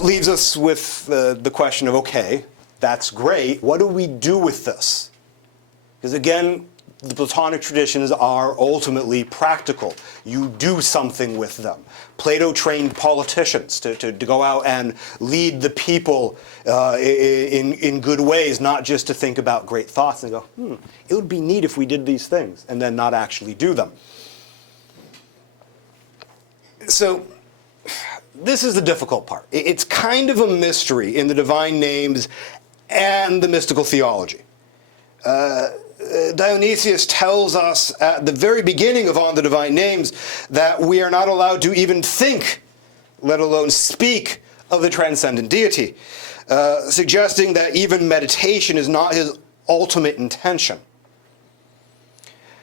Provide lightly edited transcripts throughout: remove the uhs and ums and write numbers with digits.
leaves us with the question of, okay, that's great. What do we do with this? Because again, the Platonic traditions are ultimately practical. You do something with them. Plato trained politicians to go out and lead the people in good ways, not just to think about great thoughts and go, it would be neat if we did these things, and then not actually do them. So this is the difficult part. It's kind of a mystery in the divine names and the mystical theology. Dionysius tells us at the very beginning of On the Divine Names that we are not allowed to even think, let alone speak, of the transcendent deity, suggesting that even meditation is not his ultimate intention.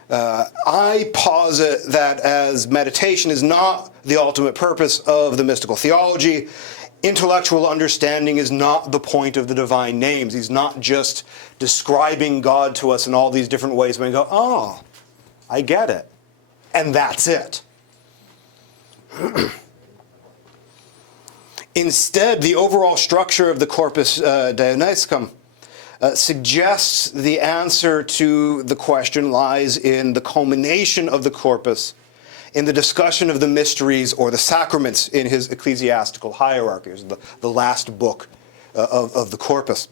I posit that as meditation is not the ultimate purpose of the mystical theology, intellectual understanding is not the point of the divine names. He's not just describing God to us in all these different ways. We go, oh, I get it. And that's it. Instead, the overall structure of the Corpus Dionysiacum suggests the answer to the question lies in the culmination of the corpus, in the discussion of the mysteries or the sacraments in his ecclesiastical hierarchy, the last book of the corpus.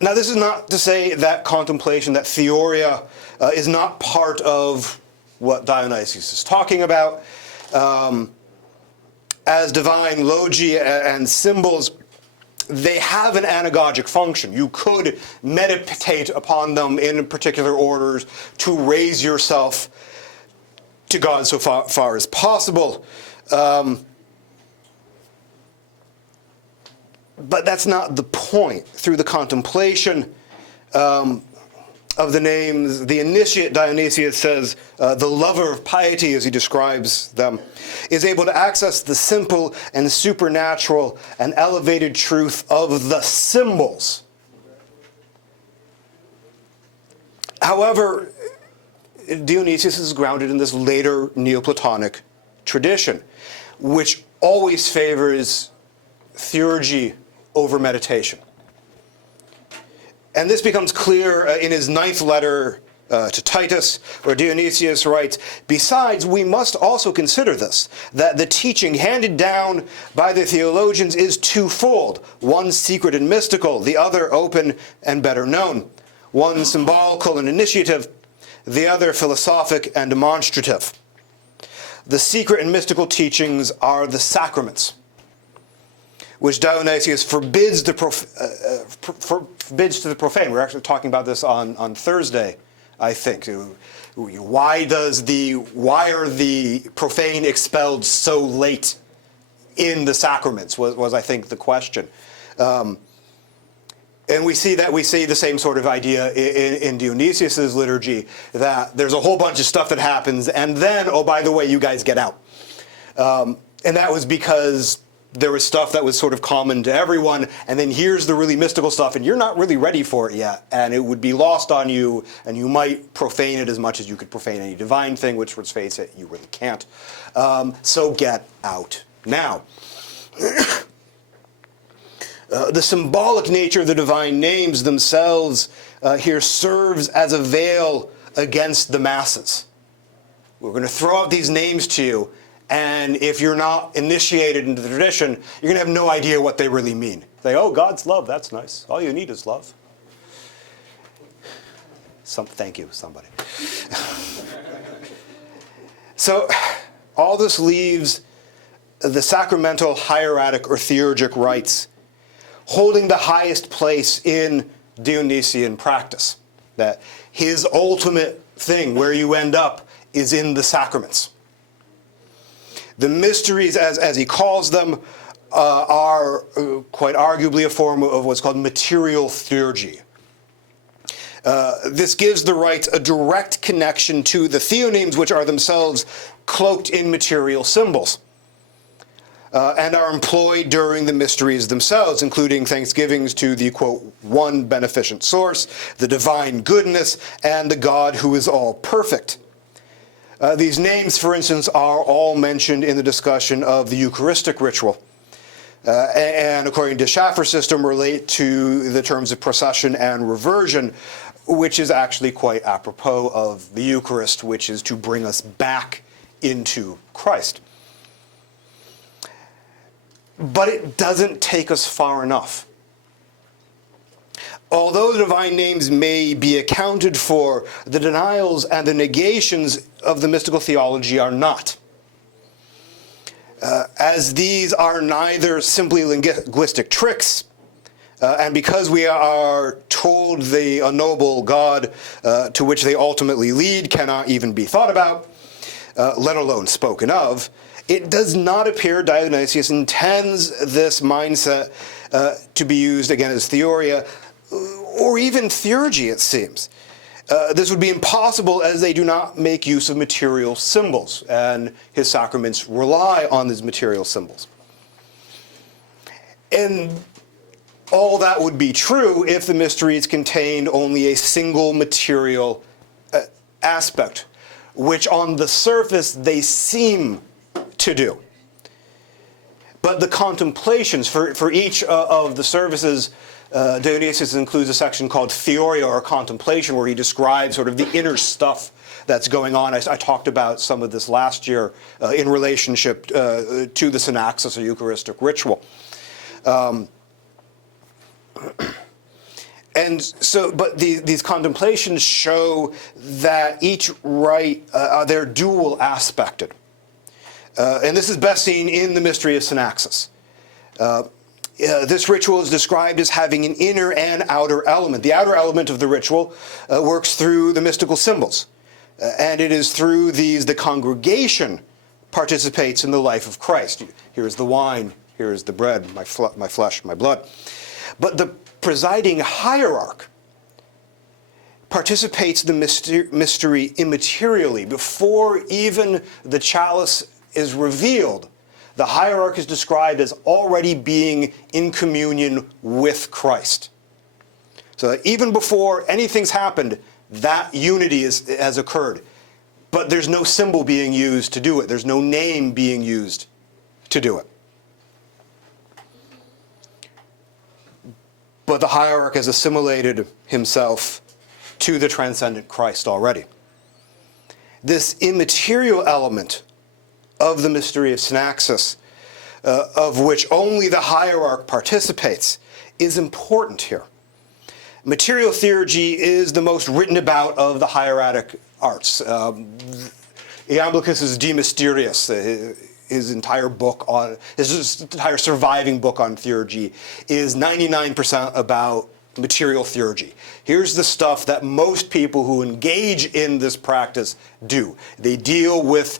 Now, this is not to say that contemplation, that theoria, is not part of what Dionysius is talking about. As divine logi and symbols, they have an anagogic function. You could meditate upon them in particular orders to raise yourself to God so far as possible. But that's not the point. Through the contemplation of the names, the initiate, Dionysius says, the lover of piety, as he describes them, is able to access the simple and supernatural and elevated truth of the symbols. However, Dionysius is grounded in this later Neoplatonic tradition, which always favors theurgy over meditation. And this becomes clear in his 9th letter to Titus, where Dionysius writes, "Besides, we must also consider this, that the teaching handed down by the theologians is twofold, one secret and mystical, the other open and better known, one symbolical and initiative, the other philosophic and demonstrative. The secret and mystical teachings are the sacraments, which Dionysius forbids to the profane." We're actually talking about this on Thursday, I think. Why are the profane expelled so late in the sacraments was I think the question. And we see the same sort of idea in Dionysius's liturgy, that there's a whole bunch of stuff that happens, and then, oh, by the way, you guys get out. And that was because there was stuff that was sort of common to everyone, and then here's the really mystical stuff, and you're not really ready for it yet, and it would be lost on you, and you might profane it as much as you could profane any divine thing, which, let's face it, you really can't. So get out now. The symbolic nature of the divine names themselves here serves as a veil against the masses. We're going to throw out these names to you, and if you're not initiated into the tradition, you're going to have no idea what they really mean. Say, oh, God's love, that's nice. All you need is love. Thank you, somebody. So all this leaves the sacramental, hieratic, or theurgic rites holding the highest place in Dionysian practice. That his ultimate thing, where you end up, is in the sacraments. The mysteries, as he calls them, are quite arguably a form of what's called material theurgy. This gives the rites a direct connection to the theonames, which are themselves cloaked in material symbols, and are employed during the mysteries themselves, including thanksgivings to the, quote, one beneficent source, the divine goodness, and the God who is all perfect. These names, for instance, are all mentioned in the discussion of the Eucharistic ritual. and according to Schaffer's system, relate to the terms of procession and reversion, which is actually quite apropos of the Eucharist, which is to bring us back into Christ. But it doesn't take us far enough. Although the divine names may be accounted for, the denials and the negations of the mystical theology are not. As these are neither simply linguistic tricks, and because we are told the unknowable God to which they ultimately lead cannot even be thought about, let alone spoken of, it does not appear Dionysius intends this mindset to be used again as theoria, or even theurgy, it seems. This would be impossible as they do not make use of material symbols, and his sacraments rely on these material symbols. And all that would be true if the mysteries contained only a single material aspect, which on the surface they seem to do. But the contemplations for each of the services, Dionysius includes a section called Theoria, or contemplation, where he describes sort of the inner stuff that's going on. I talked about some of this last year in relationship to the Synaxis, or Eucharistic ritual. And so, but these contemplations show that each rite, they're dual aspected. And this is best seen in the Mystery of Synaxis. This ritual is described as having an inner and outer element. The outer element of the ritual works through the mystical symbols. And it is through these the congregation participates in the life of Christ. Here is the wine, here is the bread, my flesh, my blood. But the presiding hierarch participates in the mystery immaterially. Before even the chalice is revealed, the hierarch is described as already being in communion with Christ. So that even before anything's happened, that unity has occurred. But there's no symbol being used to do it. There's no name being used to do it. But the hierarch has assimilated himself to the transcendent Christ already. This immaterial element of the mystery of Synaxis, of which only the hierarch participates, is important here. Material theurgy is the most written about of the hieratic arts. Iamblichus's De Mysteriis, his entire book on, his entire surviving book on theurgy, is 99% about material theurgy. Here's the stuff that most people who engage in this practice do. They deal with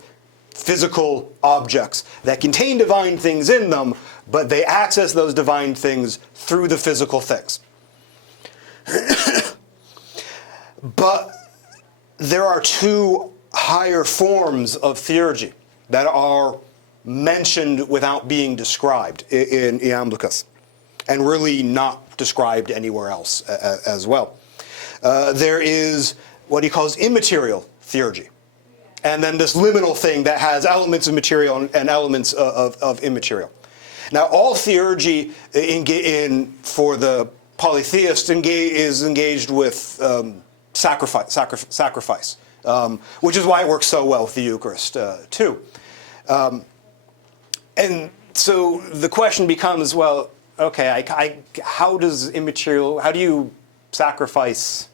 physical objects that contain divine things in them, but they access those divine things through the physical things. But there are two higher forms of theurgy that are mentioned without being described in Iamblichus, and really not described anywhere else as well. There is what he calls immaterial theurgy, and then this liminal thing that has elements of material and elements of immaterial. Now, all theurgy for the polytheist is engaged with sacrifice, which is why it works so well with the Eucharist too. And so the question becomes, well, okay, how do you sacrifice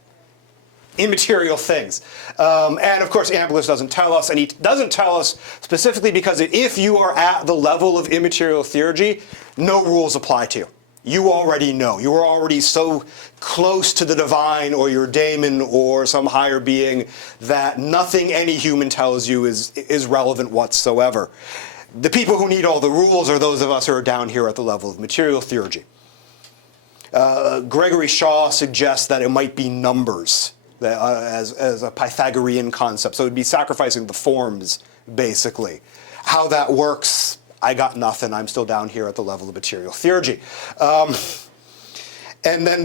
immaterial things? And of course, Iamblichus doesn't tell us, and he doesn't tell us specifically because if you are at the level of immaterial theurgy, no rules apply to you. You already know. You are already so close to the divine or your daemon or some higher being that nothing any human tells you is relevant whatsoever. The people who need all the rules are those of us who are down here at the level of material theurgy. Gregory Shaw suggests that it might be numbers as a Pythagorean concept. So it would be sacrificing the forms, basically. How that works, I got nothing. I'm still down here at the level of material theurgy. And then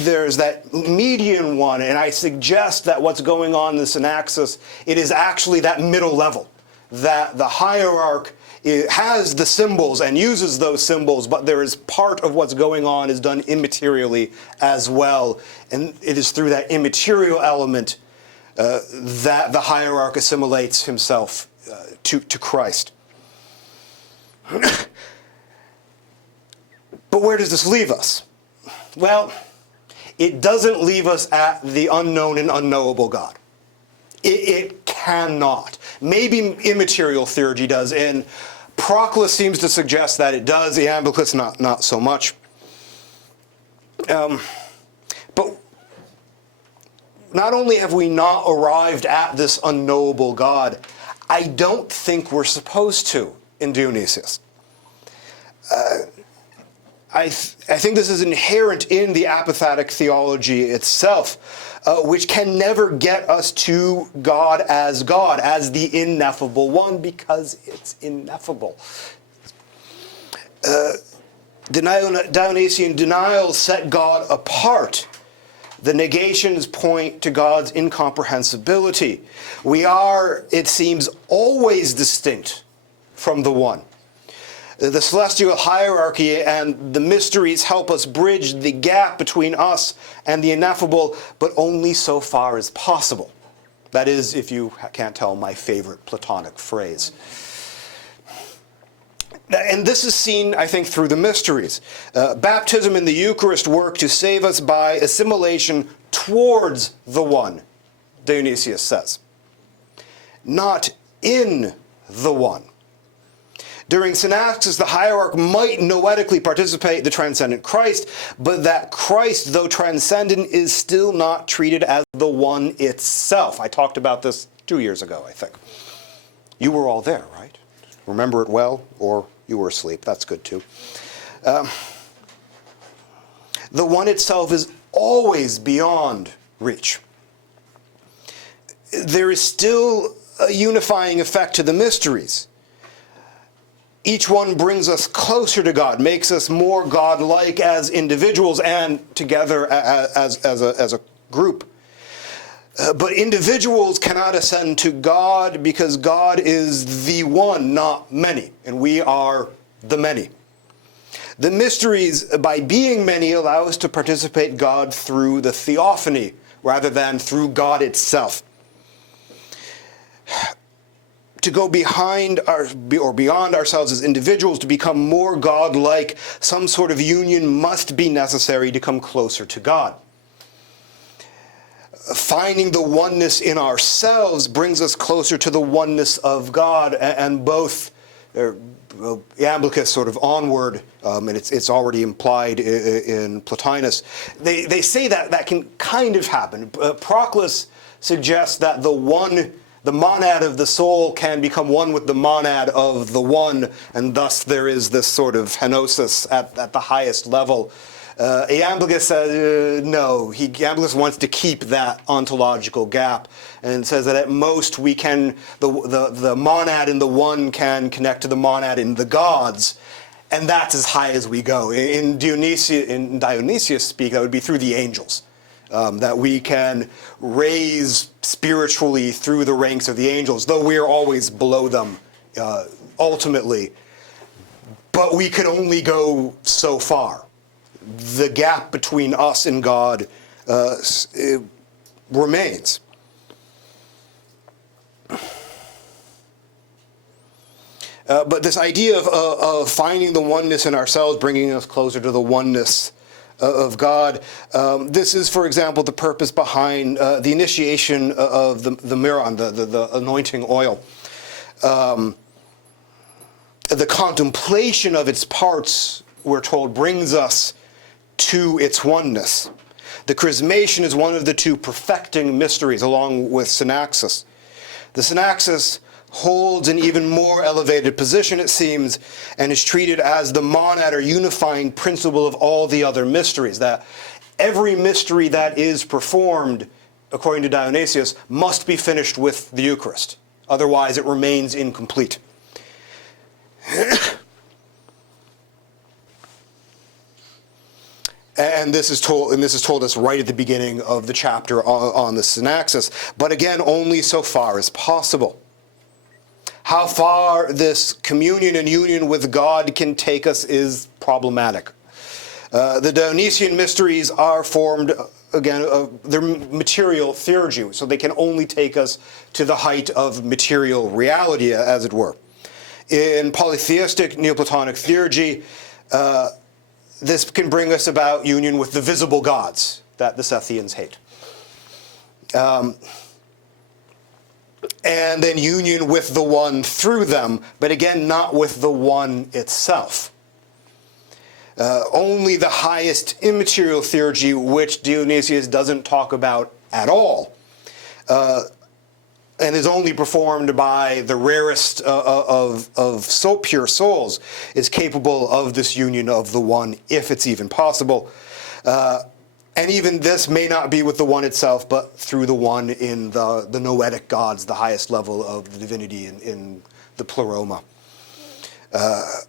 there's that median one, and I suggest that what's going on in the Synaxis, it is actually that middle level, that the hierarch has the symbols and uses those symbols, but there is part of what's going on is done immaterially as well. And it is through that immaterial element that the hierarch assimilates himself to Christ. But where does this leave us? Well, it doesn't leave us at the unknown and unknowable God. It cannot. Maybe immaterial theurgy does, and Proclus seems to suggest that it does. Iamblichus not so much. But not only have we not arrived at this unknowable God, I don't think we're supposed to in Dionysius. I think this is inherent in the apophatic theology itself, which can never get us to God, as the ineffable one, because it's ineffable. Dionysian denials set God apart. The negations point to God's incomprehensibility. We are, it seems, always distinct from the one. The celestial hierarchy and the mysteries help us bridge the gap between us and the ineffable, but only so far as possible. That is, if you can't tell, my favorite Platonic phrase. And this is seen, I think, through the mysteries. Baptism and the Eucharist work to save us by assimilation towards the one, Dionysius says, not in the one. During Synaxis, the hierarch might noetically participate in the transcendent Christ, but that Christ, though transcendent, is still not treated as the one itself. I talked about this 2 years ago, I think. You were all there, right? Remember it well, or you were asleep. That's good too. The one itself is always beyond reach. There is still a unifying effect to the mysteries. Each one brings us closer to God, makes us more God-like as individuals and together as a group. But individuals cannot ascend to God because God is the one, not many, and we are the many. The mysteries, by being many, allow us to participate God through the theophany rather than through God itself. To go beyond ourselves as individuals, to become more God-like, some sort of union must be necessary to come closer to God. Finding the oneness in ourselves brings us closer to the oneness of God, and both, Iamblichus sort of onward, and it's already implied in Plotinus, they say that can kind of happen. Proclus suggests that the monad of the soul can become one with the monad of the one, and thus there is this sort of henosis at the highest level. Iamblichus says no. Iamblichus wants to keep that ontological gap, and says that at most we can the monad in the one can connect to the monad in the gods, and that's as high as we go. In Dionysius speak, that would be through the angels. That we can raise spiritually through the ranks of the angels, though we are always below them ultimately. But we can only go so far. The gap between us and God remains. But this idea of finding the oneness in ourselves, bringing us closer to the oneness of God. This is, for example, the purpose behind the initiation of the miron, the anointing oil. The contemplation of its parts, we're told, brings us to its oneness. The chrismation is one of the two perfecting mysteries, along with Synaxis. The Synaxis holds an even more elevated position, it seems, and is treated as the monad or unifying principle of all the other mysteries, that every mystery that is performed, according to Dionysius, must be finished with the Eucharist. Otherwise, it remains incomplete. And this is told us right at the beginning of the chapter on the Synaxis, but again, only so far as possible. how far this communion and union with God can take us is problematic. The Dionysian Mysteries are formed, again, they're material theurgy, so they can only take us to the height of material reality, as it were. In polytheistic Neoplatonic theurgy, this can bring us about union with the visible gods that the Sethians hate. And then union with the one through them, but again, not with the one itself. Only the highest immaterial theurgy, which Dionysius doesn't talk about at all, and is only performed by the rarest of so pure souls, is capable of this union of the one, if it's even possible. And even this may not be with the one itself, but through the one in the noetic gods, the highest level of the divinity in the pleroma.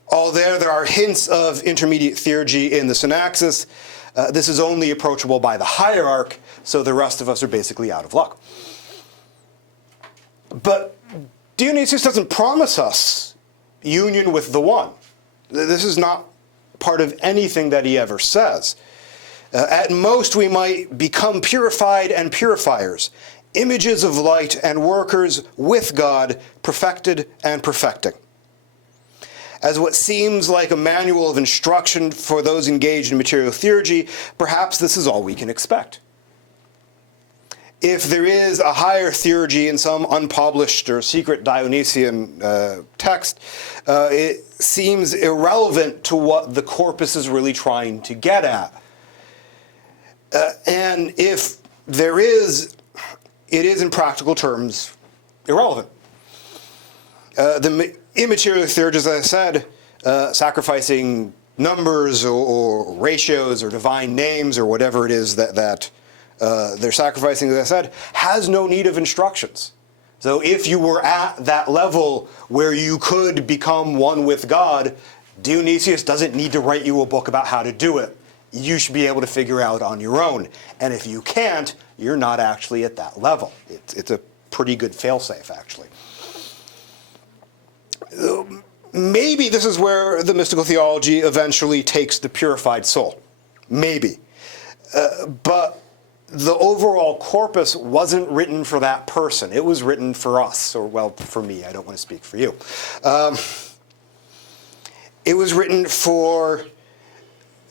Although there are hints of intermediate theurgy in the Synaxis, this is only approachable by the hierarch, so the rest of us are basically out of luck. But Dionysius doesn't promise us union with the one. This is not part of anything that he ever says. At most, we might become purified and purifiers, images of light and workers with God, perfected and perfecting. As what seems like a manual of instruction for those engaged in material theurgy, perhaps this is all we can expect. If there is a higher theurgy in some unpublished or secret Dionysian text, it seems irrelevant to what the corpus is really trying to get at. And if there is, it is in practical terms irrelevant. The immaterial theurgy, as I said, sacrificing numbers or ratios or divine names or whatever it is that they're sacrificing, as I said, has no need of instructions. So if you were at that level where you could become one with God, Dionysius doesn't need to write you a book about how to do it. You should be able to figure out on your own. And if you can't, you're not actually at that level. It's a pretty good fail-safe, actually. Maybe this is where the mystical theology eventually takes the purified soul. Maybe. But the overall corpus wasn't written for that person. It was written for us, or, well, for me. I don't want to speak for you. It was written for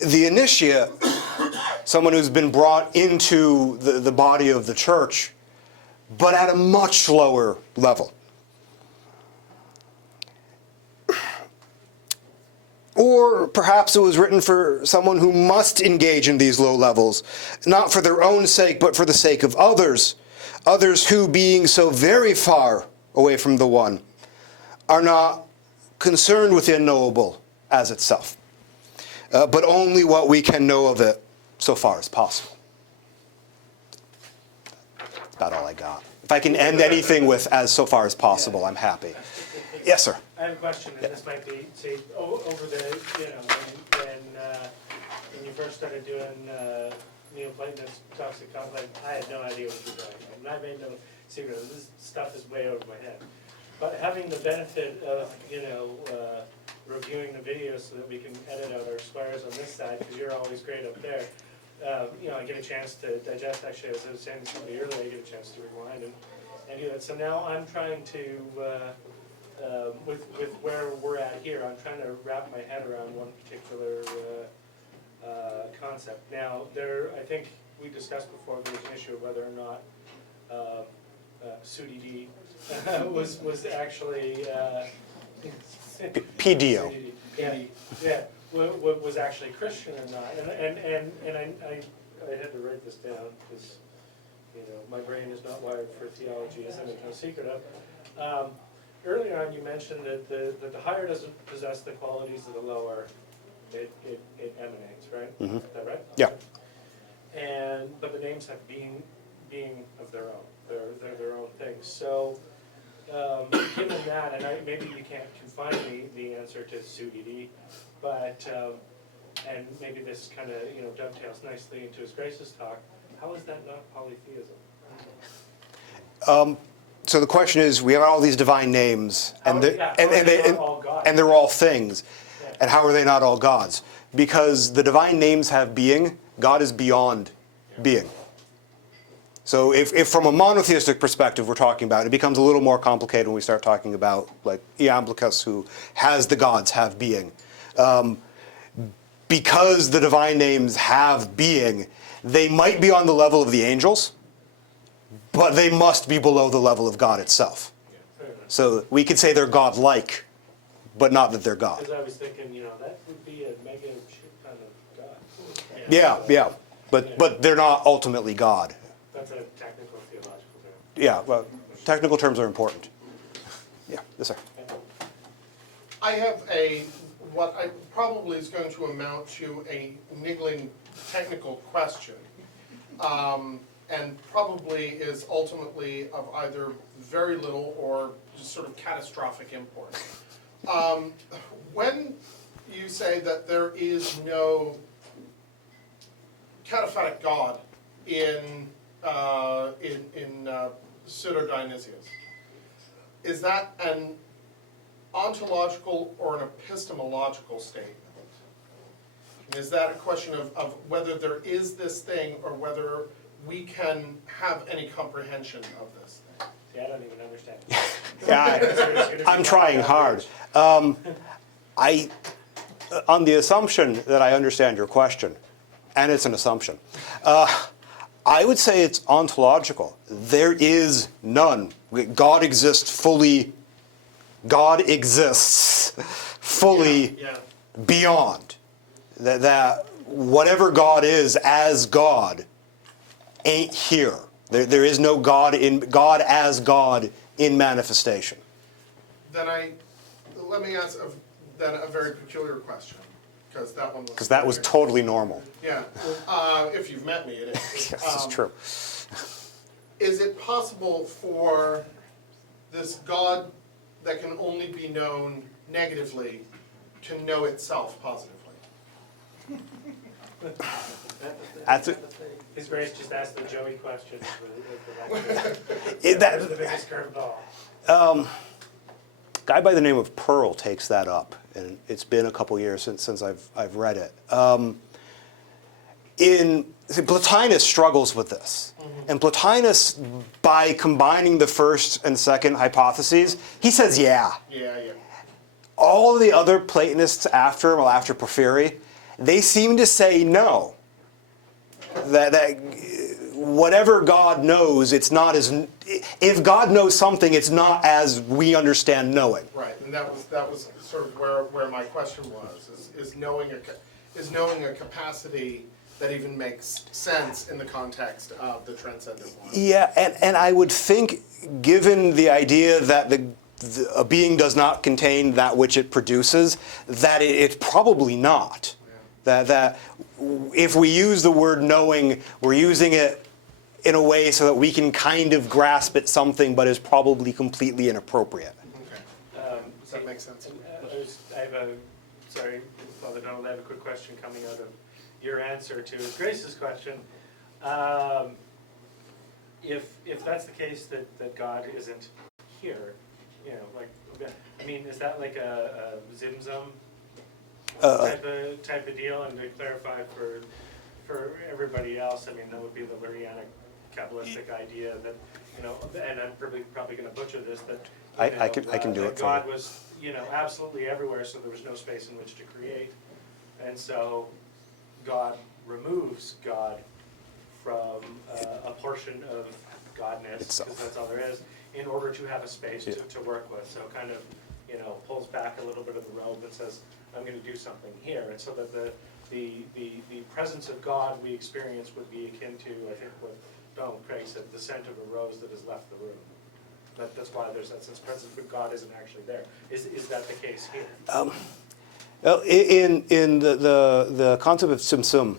the initiate, someone who's been brought into the body of the church, but at a much lower level. Or perhaps it was written for someone who must engage in these low levels, not for their own sake, but for the sake of others. Others who, being so very far away from the one, are not concerned with the unknowable as itself, but only what we can know of it so far as possible. That's about all I got. If I can end anything with "as so far as possible," I'm happy. Yes, sir. I have a question, and this might be, say, over the, when you first started doing Neoplatonist talks at Conclave, I had no idea what you were doing. And I made no secret of this stuff is way over my head. But having the benefit of, reviewing the videos so that we can edit out our swears on this side, because you're always great up there, I get a chance to digest. Actually, as I was saying to somebody earlier, I get a chance to rewind and do that. So now I'm trying to, with where we're at here, I'm trying to wrap my head around one particular concept. Now, I think we discussed before, there's an issue of whether or not Pseudo-D was actually PDO. Yeah, was actually Christian or not. And I had to write this down because my brain is not wired for theology, as there's no secret of. Earlier on, you mentioned that the higher doesn't possess the qualities of the lower; it emanates, right? Mm-hmm. Is that right? Yeah. But the names have being of their own. They're their own things. So, given that, and maybe you can't confine the answer to Pseudo-D, but and maybe this kind of dovetails nicely into His Grace's talk. How is that not polytheism? so the question is, we have all these divine names, and they're all things. Yeah. And how are they not all gods? Because the divine names have being, God is beyond being. So if from a monotheistic perspective we're talking about, it becomes a little more complicated when we start talking about like Iamblichus, who has the gods have being. Because the divine names have being, they might be on the level of the angels, but they must be below the level of God itself. So we could say they're God-like, but not that they're God. Because I was thinking, that would be a mega shit kind of God. Yeah. But they're not ultimately God. That's a technical theological term. Yeah, well, technical terms are important. Yeah, yes, sir. I have what I probably is going to amount to a niggling technical question, and probably is ultimately of either very little or just sort of catastrophic import. When you say that there is no Kataphatic God in Pseudo-Dionysius, is that an ontological or an epistemological statement? And is that a question of whether there is this thing or whether we can have any comprehension of this thing? See, I don't even understand. Yeah, I'm trying hard. On the assumption that I understand your question, and it's an assumption, I would say it's ontological. There is none. God exists fully. God exists fully beyond. That whatever God is as God ain't here. There is no God as God in manifestation. Then let me ask then a very peculiar question, because that one was. Because that was totally normal. Yeah, if you've met me, it is. Yes, it's true. Is it possible for this God that can only be known negatively to know itself positively? That's it. His Grace just asked the Joey question. That- That's the biggest curveball. Guy by the name of Pearl takes that up, and it's been a couple years since I've read it. Plotinus struggles with this, and Plotinus, by combining the first and second hypotheses, he says, yeah. All of the other Platonists after him, well, after Porphyry, they seem to say no. That whatever God knows, it's not as. If God knows something, it's not as we understand knowing. Right, and that was sort of where my question was: is knowing a capacity that even makes sense in the context of the transcendent one? Yeah, and I would think, given the idea that a being does not contain that which it produces, that it's probably not. That if we use the word knowing, we're using it in a way so that we can kind of grasp at something, but is probably completely inappropriate. Okay. Does that make sense? I have a quick question coming out of your answer to His Grace's question. If that's the case, that God isn't here, is that like a zimzum type of deal? And to clarify for everybody else, that would be the Lurianic Kabbalistic idea that, and I'm probably going to butcher this, that I can do it. God was, absolutely everywhere, so there was no space in which to create, and so God removes God from a portion of Godness, because that's all there is, in order to have a space to work with. So kind of, pulls back a little bit of the robe and says, I'm going to do something here. And so that the presence of God we experience would be akin to, I think, what Donald Craig said, the scent of a rose that has left the room. That's why there's that sense of presence, but God isn't actually there. Is that the case here? In the concept of Tzimtzum,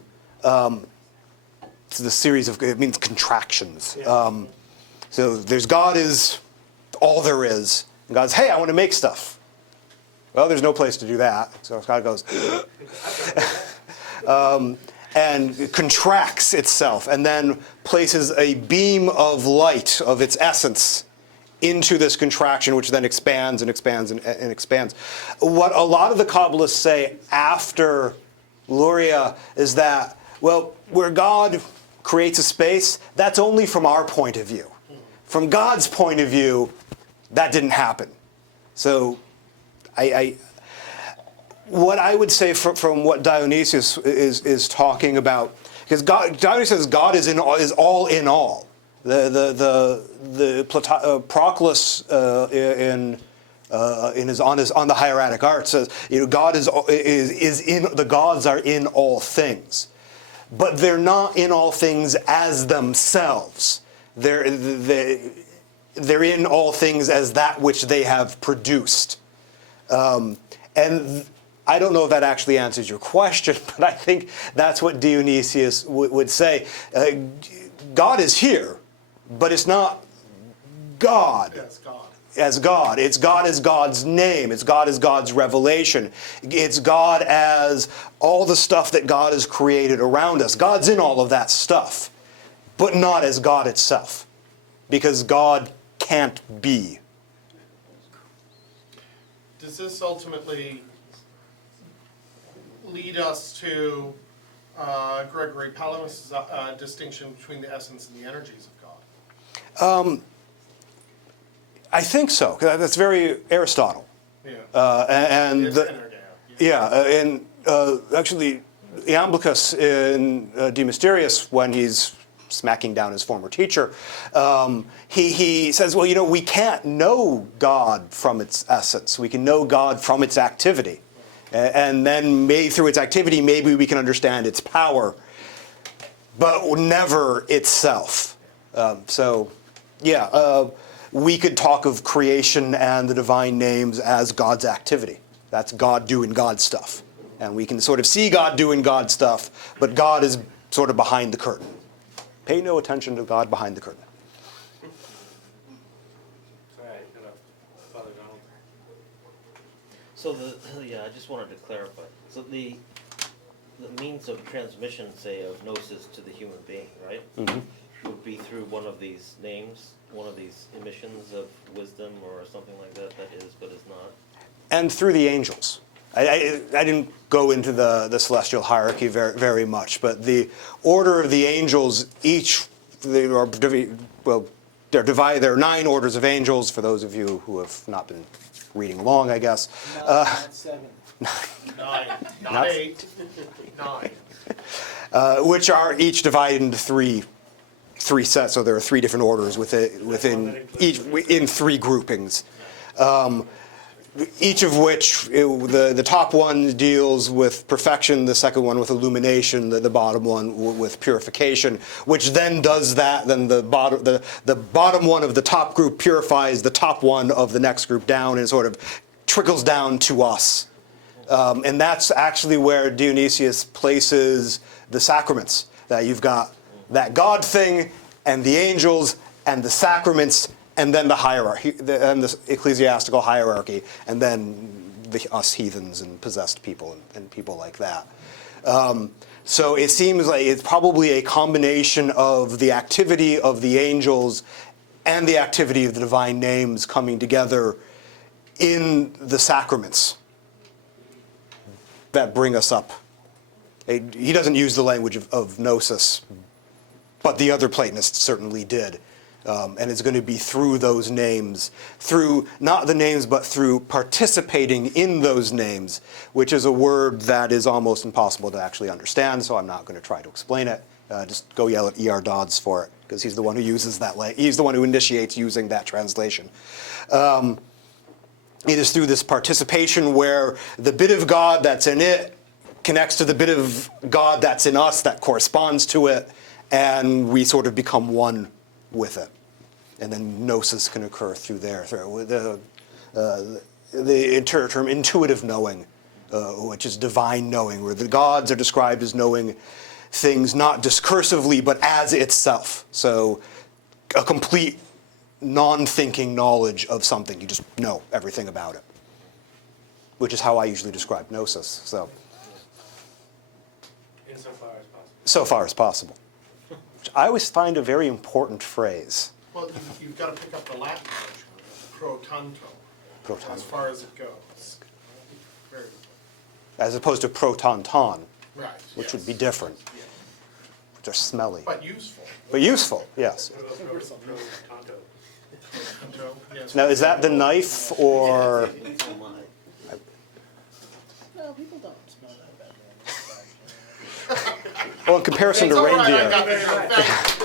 it's the series of, it means contractions. Yeah. So there's God is all there is. And God's, hey, I want to make stuff. Well, there's no place to do that. So God goes, and contracts itself, and then places a beam of light of its essence into this contraction, which then expands and expands and expands. What a lot of the Kabbalists say after Luria is that, well, where God creates a space, that's only from our point of view. From God's point of view, that didn't happen. So what I would say from what Dionysius is talking about, because Dionysius says God is all in all. Proclus on the hieratic art says, God is in, the gods are in all things, but they're not in all things as themselves. They're in all things as that which they have produced. And I don't know if that actually answers your question, but I think that's what Dionysius would say. God is here, but it's not God. Yes, God. As God. It's God as God's name. It's God as God's revelation. It's God as all the stuff that God has created around us. God's in all of that stuff, but not as God itself, because God can't be. Does this ultimately lead us to Gregory Palamas' distinction between the essence and the energies of God? I think so. 'Cause that's very Aristotle. Yeah. And actually, Iamblichus in De Mysteriis, when he's smacking down his former teacher, he says, well, we can't know God from its essence. We can know God from its activity. And then maybe through its activity, maybe we can understand its power, but never itself. We could talk of creation and the divine names as God's activity. That's God doing God stuff. And we can sort of see God doing God stuff, but God is sort of behind the curtain. Pay no attention to God behind the curtain. Sorry, Father Donald. So I just wanted to clarify. So the means of transmission, say, of gnosis to the human being, right? Mm-hmm. Would be through one of these names, one of these emissions of wisdom or something like that, that is but is not. And through the angels. I didn't go into the celestial hierarchy very much, but the order of the angels, there are 9 orders of angels, for those of you who have not been reading along, I guess. Not 7. 9, not 8, 9. Which are each divided into three sets, so there are 3 different orders within each, in 3 groupings. Each of which, the top one deals with perfection, the second one with illumination, the bottom one with purification, which then does that, then the bottom one of the top group purifies the top one of the next group down, and sort of trickles down to us. And that's actually where Dionysius places the sacraments, that you've got that God thing, and the angels, and the sacraments, and then the hierarchy, and the ecclesiastical hierarchy, and then us heathens and possessed people and people like that. So it seems like it's probably a combination of the activity of the angels and the activity of the divine names coming together in the sacraments that bring us up. He doesn't use the language of gnosis, but the other Platonists certainly did. And it's going to be through those names, through not the names, but through participating in those names, which is a word that is almost impossible to actually understand, so I'm not going to try to explain it. Just go yell at E.R. Dodds for it, because he's the one who uses that. He's the one who initiates using that translation. It is through this participation where the bit of God that's in it connects to the bit of God that's in us that corresponds to it, and we sort of become one with it. And then gnosis can occur through there. The term intuitive knowing, which is divine knowing, where the gods are described as knowing things not discursively, but as itself. So a complete non-thinking knowledge of something. You just know everything about it, which is how I usually describe gnosis. So, Insofar as possible. So far as possible. Which I always find a very important phrase. Well, you've got to pick up the Latin version pro tanto, Pro tanto. as far as it goes. Very good. As opposed to protonton, Right. which would yes. be different, which are smelly. But useful. But useful, yes. Tanto, yes. Now, is that the knife or? Oh my. No, people don't smell that bad. Well, in comparison It's to all right, I reindeer. got the joke. Thank you.